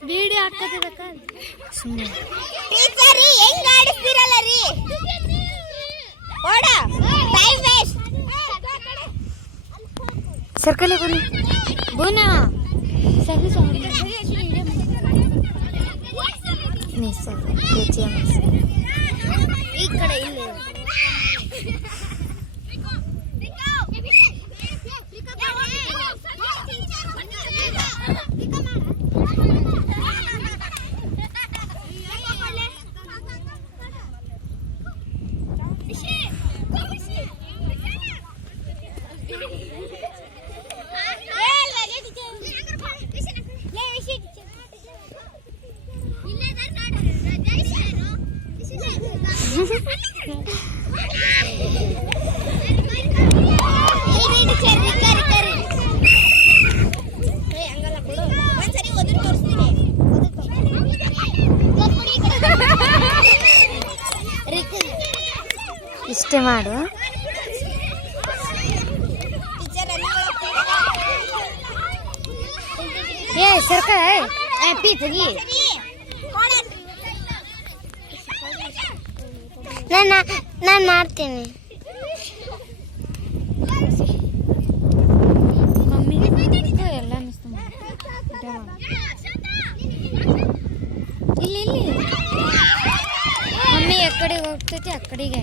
video ಹಾಕತದಕ್ಕ ಸುಮ್ಮನೆ teacher ರೀ ಹೆಂಗ್ ಆಡಿಸ್ತಿರಲ್ಲ ರೀ ಓಡ ಟೈಮ್ ವೇಸ್ಟ್ ಸರ್ಕಲ್ ಬನ್ನಿ ಬೋನಾ ಸರ್ವಿಸ್ ಈ ಕಡೆ ಇಲ್ಲಿ ಇಷ್ಟೇ ಮಾಡು ಏ ಸರ್ಕ ಪೀ ತೆಗಿ ನಾನು ಮಾಡ್ತೀನಿ ಮಮ್ಮಿಗೆ ಎಲ್ಲ ಮಿಸ್ ಇಲ್ಲಿ ಇಲ್ಲಿ ಮಮ್ಮಿ ಎಕ್ಕಡೆಗೆ ಹೋಗ್ತೈತಿ ಅಕ್ಕಡಿಗೆ